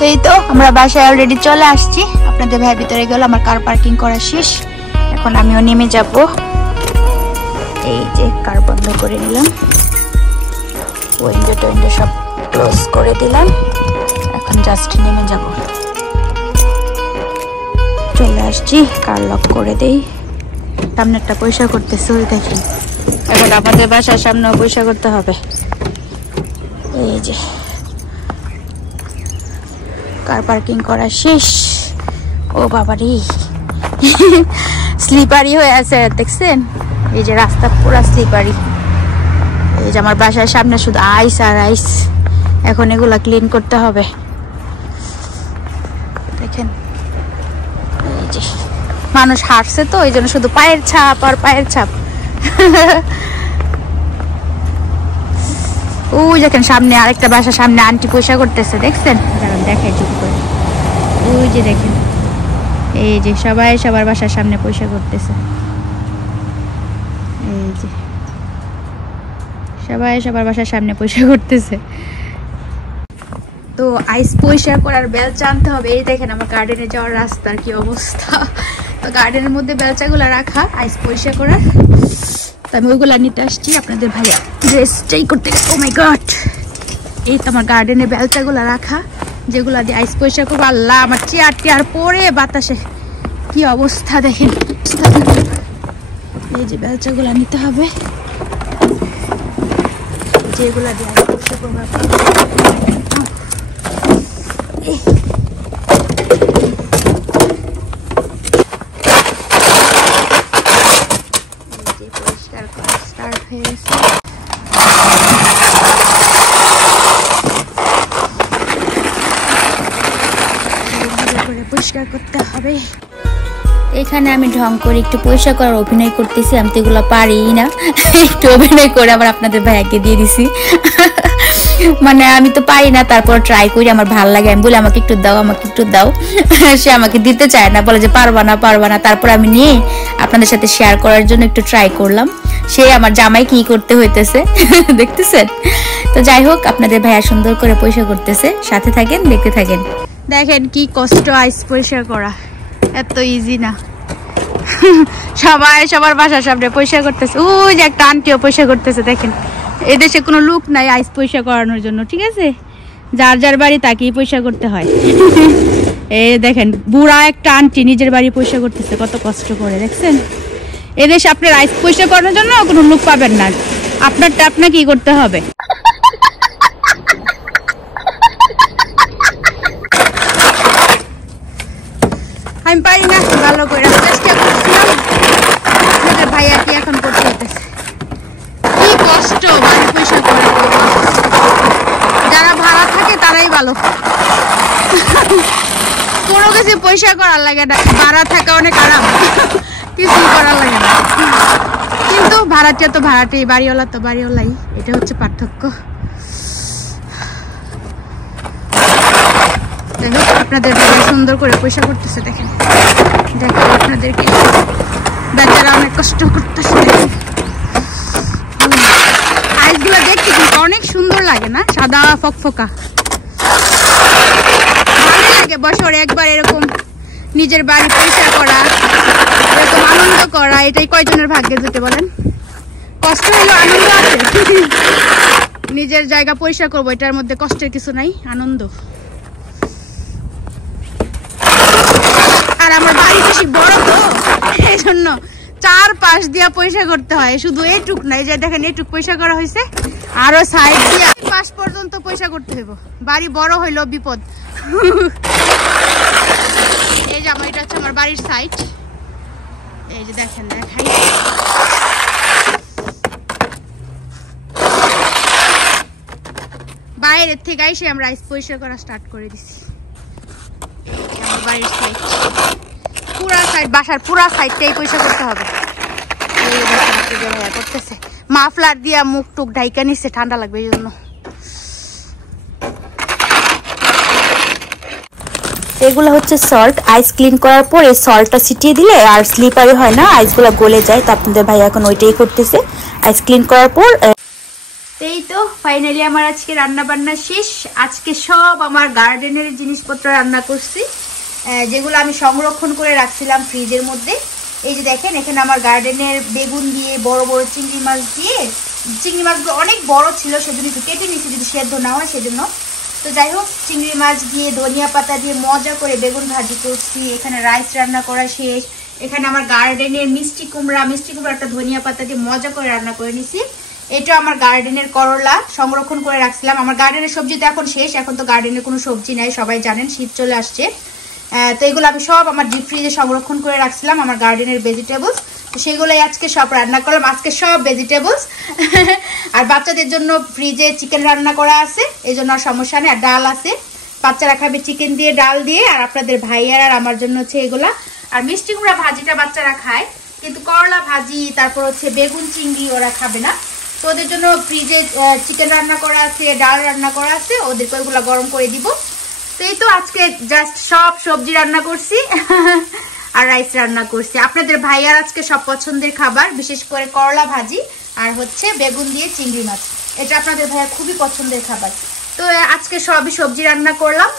তো এই তো আমরা বাসায় অলরেডি চলে আসছি। আপনাদের ভাই ভিতরে গেল, আমার কার পার্কিং করা শেষ। এখন আমিও নেমে যাব। এই যে কার বন্ধ করে নিলাম, উইন্ডো টোয়েন্ডো সব ক্লোজ করে দিলাম। এখন জাস্ট নেমে যাব। চলে আসছি, কার লক করে দেই। সামনে একটা পয়সা করতেছে, ওই দেখেন। এখন আমাদের বাসার সামনেও পয়সা করতে হবে। এই যে কার পার্কিং করা শেষ। ও বাবারি, স্লিপারি হয়ে আছে দেখছেন? এই যে রাস্তা পুরা স্লিপারি। এই যে আমার বাসার সামনে শুধু আইস আর আইস। এখন এগুলা ক্লিন করতে হবে। দেখেন এই যে মানুষ হাঁটছে তো, এই জন্য শুধু পায়ের ছাপ আর পায়ের ছাপ। ওই দেখেন সামনে আরেকটা বাসার সামনে আন্টি পয়সা করতেছে, দেখছেন? দেখাই চুপ করে। ওই যে দেখেন, এই যে সবাই সবার বাসার সামনে পয়সা করতেছে। এই যে সবাই সবার বাসার সামনে পয়সা করতেছে। তো আইস পয়সা করার বেলচা আনতে হবে। এই দেখেন আমার গার্ডেনে যাওয়ার রাস্তার কি অবস্থা। তো গার্ডেনের মধ্যে বেলচাগুলো রাখা আইস পয়সা করার। তো আমি ওইগুলো নিতে আসছি। আপনাদের ভাইয়া ড্রেসটাই করতে গেছে। ও মাই গড, এই তো আমার গার্ডেনে বেলচাগুলো রাখা, যেগুলো দিয়ে আইস পয়সা করবো। আল্লাহ, আমার চেয়ার টেয়ার পরে বাতাসে কি অবস্থা দেখেন। এই যে বেলচাগুলো নিতে হবে, যেগুলো দিয়ে আইস পয়সা করবো। পরিষ্কার করা স্টার্ট হয়ে গেছে। পরিষ্কার করতে হবে। এখানে আমি ঢং করে একটু পয়সা করার অভিনয় করতেছি। আমি তো এগুলো পারি না, একটু অভিনয় করে আবার আপনাদের ভাইয়াকে দিয়ে দিছি। মানে আমি তো পারি না, তারপর ট্রাই করি, আমার ভালো লাগে। আমি বলি আমাকে একটু দাও, আমাকে একটু দাও। সে আমাকে দিতে চায় না, বলে যে পারবা না পারবা না। তারপর আমি নিয়ে আপনাদের সাথে শেয়ার করার জন্য একটু ট্রাই করলাম। সে আমার জামাই কি করতে হইতেছে দেখতেছেন? তো যাই হোক, আপনাদের ভাইয়া সুন্দর করে পয়সা করতেছে। সাথে থাকেন, দেখতে থাকেন। দেখেন কি কষ্ট আইস পয়সা করা, এত ইজি না। সবাই সবার বাসার সামনে পয়সা করতেছে। ওই যে একটা আন্টিও পয়সা করতেছে। দেখেন এদেশে কোনো লোক নাই আইস পয়সা করানোর জন্য, ঠিক আছে? যার যার বাড়ি তাকেই পয়সা করতে হয়। এই দেখেন বুড়া একটা আন্টি নিজের বাড়ি পয়সা করতেছে, কত কষ্ট করে। দেখছেন? এদেশে আপনার আইস পয়সা করানোর জন্য কোনো লোক পাবেন না, আপনারটা আপনাকেই করতে হবে। আমি পারি না, ভালো করে চেষ্টা করছিলাম। আপনাদের ভাইয়া কি এখন করতে হইতেছে, কি কষ্ট বাড়ি পয়সা করে। যারা ভাড়া থাকে তারাই ভালো, কোনো কিছু পয়সা করার লাগে না। ভাড়া থাকা অনেক আরাম, কিছুই করার লাগে না। কিন্তু ভাড়াটিয়া তো ভাড়াটেই, বাড়িওয়ালা তো বাড়িওয়ালাই, এটা হচ্ছে পার্থক্য। আপনাদের সুন্দর করে পয়সা করতেছে। দেখেন দেখেন আপনাদেরকে, বেচারা অনেক কষ্ট করতেছে। আইসগুলো দেখতে কিন্তু অনেক সুন্দর লাগে না, সাদা ফকফকা, ভালো লাগে। বছরে একবার এরকম নিজের বাড়ি পয়সা করা, এরকম আনন্দ করা, এটাই কয়জনের ভাগ্যে জুটে বলেন? কষ্ট হলেও আনন্দ আছে। নিজের জায়গা পয়সা করবো, এটার মধ্যে কষ্টের কিছু নাই, আনন্দ। আর আমার বাড়ি বেশি বড় তো, এই জন্য 4 পাশ দিয়া পয়সা করতে হয়। শুধু এইটুক নাই, যে দেখেন এইটুক পয়সা করা হয়েছে, আরো সাইড দিয়া পাশ পর্যন্ত পয়সা করতে হইব। বাড়ি বড় হইলো বিপদ। এই যে আমার, এটা হচ্ছে আমার বাড়ির সাইড। এই যে দেখেন, দেখাই, বাইরের থেকে এসে আমরা আইস পয়সা করা স্টার্ট করে দিছি। আমার বাড়ির সাইড, পুরা সাইড, বাসার পুরা সাইডটাই পয়সা করতে হবে। করতেছে মাফলার দিয়া মুখ টুক ঢাইকা নিচ্ছে, ঠান্ডা লাগবে এই জন্য। এগুলো হচ্ছে সল্ট। আইস ক্লিন করার পর এই সল্টটা ছিটিয়ে দিলে আর স্লিপারি হয় না, আইসগুলো গলে যায়। তো আপনাদের ভাই এখন ওইটাই করতেছে। আইস ক্লিন করার পর তো এই তো ফাইনালি আমার আজকে রান্না বান্না শেষ। আজকে সব আমার গার্ডেনের জিনিসপত্র রান্না করছি, যেগুলো আমি সংরক্ষণ করে রাখছিলাম ফ্রিজের মধ্যে। এই যে দেখেন এখানে আমার গার্ডেনের বেগুন দিয়ে বড় বড় চিংড়ি মাছ দিয়ে, চিংড়ি মাছগুলো অনেক বড় ছিল সেজন্য একটু কেটে নিয়েছি যদি সেদ্ধ না হয় সেজন্য। তো যাই হোক, চিংড়ি মাছ দিয়ে ধনিয়া পাতা দিয়ে মজা করে বেগুন ভাজি করছি। এখানে রাইস রান্না করা শেষ। এখানে আমার গার্ডেনের মিষ্টি কুমড়া একটা ধনিয়া পাতা দিয়ে মজা করে রান্না করে নিছি। এটা আমার গার্ডেনের করলা সংরক্ষণ করে রাখছিলাম। আমার গার্ডেনের সবজি তো এখন শেষ, এখন তো গার্ডেনে কোনো সবজি নাই, সবাই জানেন শীত চলে আসছে। তো এগুলো আমি সব আমার ডিপ ফ্রিজে সংরক্ষণ করে রাখছিলাম, আমার গার্ডেনের ভেজিটেবলস। তো সেগুলোই আজকে সব রান্না করলাম, আজকে সব ভেজিটেবলস। আর বাচ্চাদের জন্য ফ্রিজে চিকেন রান্না করা আছে, এই জন্য আর সমস্যা নেই। আর ডাল আছে, বাচ্চারা খাবে চিকেন দিয়ে ডাল দিয়ে। আর আপনাদের ভাইয়ার আর আমার জন্য হচ্ছে এগুলা। আর মিষ্টি কুমড়া ভাজিটা বাচ্চারা খায়, কিন্তু করলা ভাজি তারপর হচ্ছে বেগুন চিংড়ি ওরা খাবে না। তো ওদের জন্য ফ্রিজে চিকেন রান্না করা আছে, ডাল রান্না করা আছে, ওদেরকে ওইগুলো গরম করে দিব। তো এই তো আজকে জাস্ট সব সবজি রান্না করছি আর রাইস রান্না করছি। আপনাদের ভাইয়ার আজকে সব পছন্দের খাবার, বিশেষ করে করলা ভাজি আর হচ্ছে বেগুন দিয়ে চিংড়ি মাছ, এটা আপনাদের ভাইয়ার খুবই পছন্দের খাবার। তো আজকে সবই সবজি রান্না করলাম।